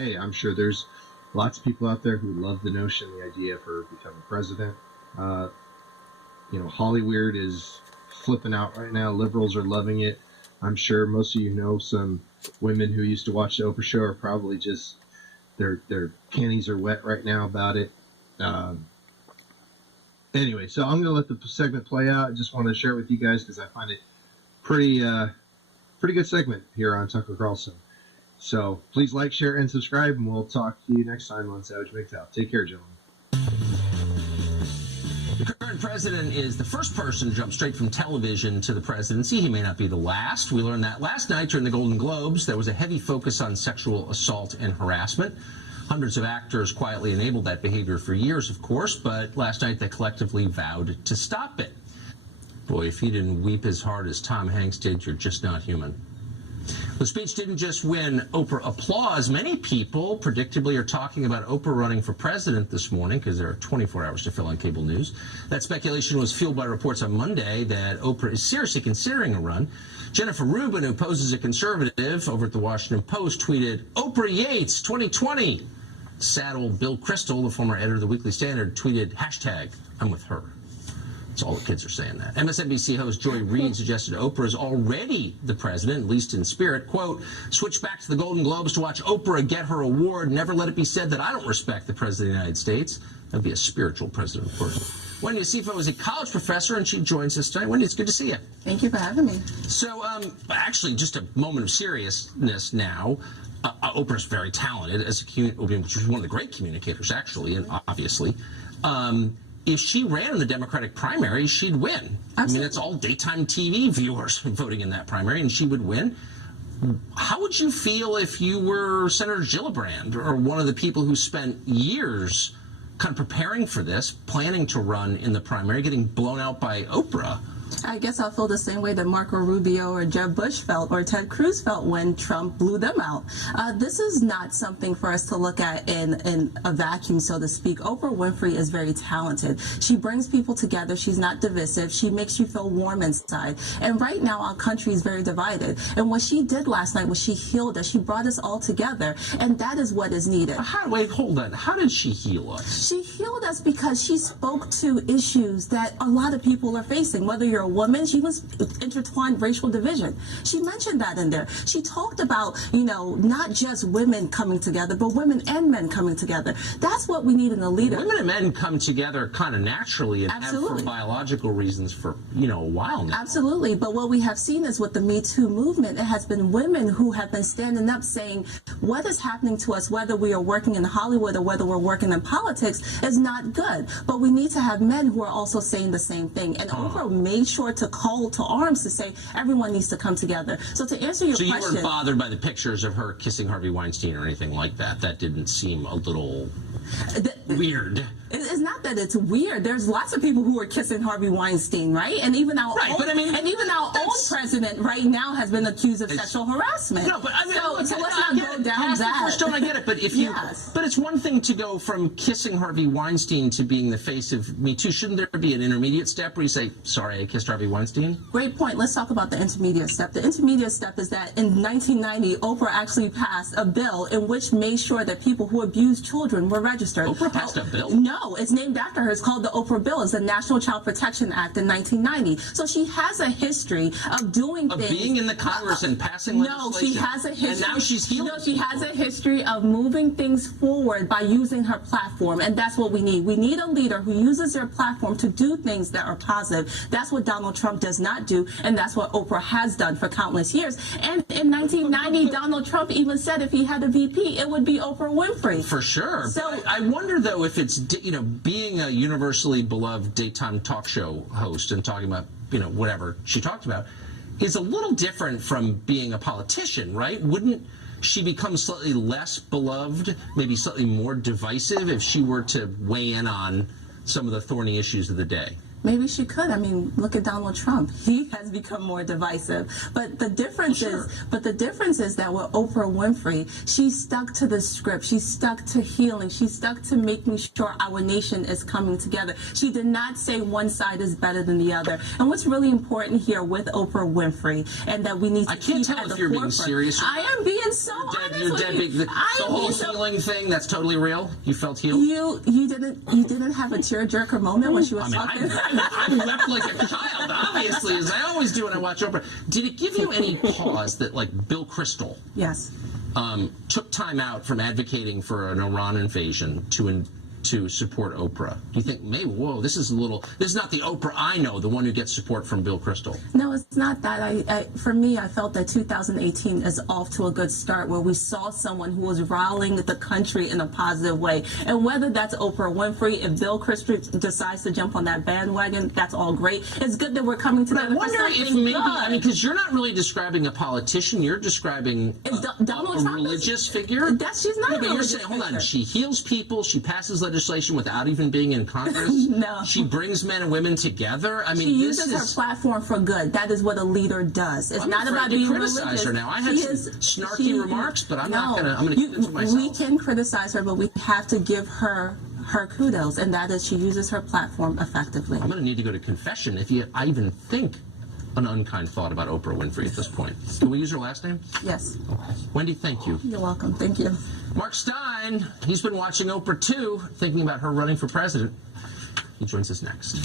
hey, I'm sure there's lots of people out there who love the notion, the idea of her becoming president. Hollywood is flipping out right now. Liberals are loving it. I'm sure most of you know some women who used to watch the Oprah show are probably just their panties are wet right now about it. Anyway, so I'm going to let the segment play out. I just want to share it with you guys because I find it pretty good segment here on Tucker Carlson. So please like, share, and subscribe, and we'll talk to you next time on Savage McTow. Take care, gentlemen. The current president is the first person to jump straight from television to the presidency. He may not be the last. We learned that last night during the Golden Globes. There was a heavy focus on sexual assault and harassment. Hundreds of actors quietly enabled that behavior for years, of course, but last night they collectively vowed to stop it. Boy, if you didn't weep as hard as Tom Hanks did, you're just not human. The speech didn't just win Oprah applause. Many people, predictably, are talking about Oprah running for president this morning because there are 24 hours to fill on cable news. That speculation was fueled by reports on Monday that Oprah is seriously considering a run. Jennifer Rubin, who poses a conservative over at the Washington Post, tweeted, "Oprah Yates 2020. Sad old Bill Kristol, the former editor of the Weekly Standard, tweeted, "#I'm with her." That's all the kids are saying that. MSNBC host Joy Reid suggested Oprah is already the president, at least in spirit. Quote, "Switch back to the Golden Globes to watch Oprah get her award. Never let it be said that I don't respect the president of the United States." That'd be a spiritual president, of course. Wendy Asifa is a college professor, and she joins us tonight. Wendy, it's good to see you. Thank you for having me. So, actually, just a moment of seriousness now. Oprah's very talented as she's one of the great communicators, actually, and obviously. If she ran in the Democratic primary, she'd win. Absolutely. I mean, it's all daytime TV viewers voting in that primary, and she would win. How would you feel if you were Senator Gillibrand or one of the people who spent years kind of preparing for this, planning to run in the primary, getting blown out by Oprah? I guess I'll feel the same way that Marco Rubio or Jeb Bush felt or Ted Cruz felt when Trump blew them out. This is not something for us to look at in a vacuum, so to speak. Oprah Winfrey is very talented. She brings people together. She's not divisive. She makes you feel warm inside. And right now, our country is very divided. And what she did last night was she healed us. She brought us all together. And that is what is needed. Wait, hold on. How did she heal us? She healed us because she spoke to issues that a lot of people are facing, whether you're a woman. She was intertwined racial division. She mentioned that in there. She talked about, not just women coming together, but women and men coming together. That's what we need in a leader. Women and men come together kind of naturally and have for biological reasons for, a while now. Absolutely. But what we have seen is with the Me Too movement, it has been women who have been standing up saying what is happening to us, whether we are working in Hollywood or whether we're working in politics, is not good. But we need to have men who are also saying the same thing. And Oprah made sure to call to arms to say everyone needs to come together. So to answer your question... So you weren't bothered by the pictures of her kissing Harvey Weinstein or anything like that? That didn't seem a little weird? It's not that it's weird. There's lots of people who are kissing Harvey Weinstein, right? And even our own president right now has been accused of sexual harassment. No, but so let's not go down that. First, don't I get it? But if you, but it's one thing to go from kissing Harvey Weinstein to being the face of Me Too. Shouldn't there be an intermediate step where you say, "Sorry, I kissed Harvey Weinstein"? Great point. Let's talk about the intermediate step. The intermediate step is that in 1990, Oprah actually passed a bill in which made sure that people who abused children were registered. Oprah passed a bill? No, it's named after her. It's called the Oprah Bill. It's the National Child Protection Act in 1990. So she has a history of doing things. Of being in the Congress and passing legislation. No, she has a history. And now she's healing. No, she has a history of moving things forward by using her platform, and that's what we need. We need a leader who uses their platform to do things that are positive. That's what Donald Trump does not do, and that's what Oprah has done for countless years. And in 1990, Donald Trump even said if he had a VP, it would be Oprah Winfrey. For sure. So I wonder, though, if it's, being a universally beloved daytime talk show host and talking about, whatever she talked about, is a little different from being a politician, right? Wouldn't she become slightly less beloved, maybe slightly more divisive if she were to weigh in on some of the thorny issues of the day? Maybe she could. I mean, look at Donald Trump. He has become more divisive. But the difference is that with Oprah Winfrey, she stuck to the script. She stuck to healing. She stuck to making sure our nation is coming together. She did not say one side is better than the other. And what's really important here with Oprah Winfrey, and that we need to keep at the forefront. I can't tell if you're being serious. I am being so honest with you. The whole healing thing, that's totally real? You felt healed? You didn't have a tearjerker moment when she was talking? I wept like a child, obviously, as I always do when I watch Oprah. Did it give you any pause that, like, Bill Kristol took time out from advocating for an Iran invasion to support Oprah? Do you think, maybe, whoa, this is not the Oprah I know, the one who gets support from Bill Kristol? No, it's not that. For me, I felt that 2018 is off to a good start, where we saw someone who was rallying the country in a positive way. And whether that's Oprah Winfrey, if Bill Kristol decides to jump on that bandwagon, that's all great. It's good that we're coming together. But I wonder if maybe, because you're not really describing a politician, you're describing a religious figure. She's not a religious you're saying, hold on, she heals people, she passes legislation without even being in Congress. No. She brings men and women together. I mean, she uses her platform for good. That is what a leader does. It's not about being religious. I'm criticize her now. I had some snarky remarks, but I'm not going to keep them to myself. We can criticize her, but we have to give her kudos, and that is she uses her platform effectively. I'm going to need to go to confession if I even think an unkind thought about Oprah Winfrey at this point. Can we use her last name? Yes. Okay. Wendy, thank you. You're welcome. Thank you. Mark Stein, he's been watching Oprah too, thinking about her running for president. He joins us next.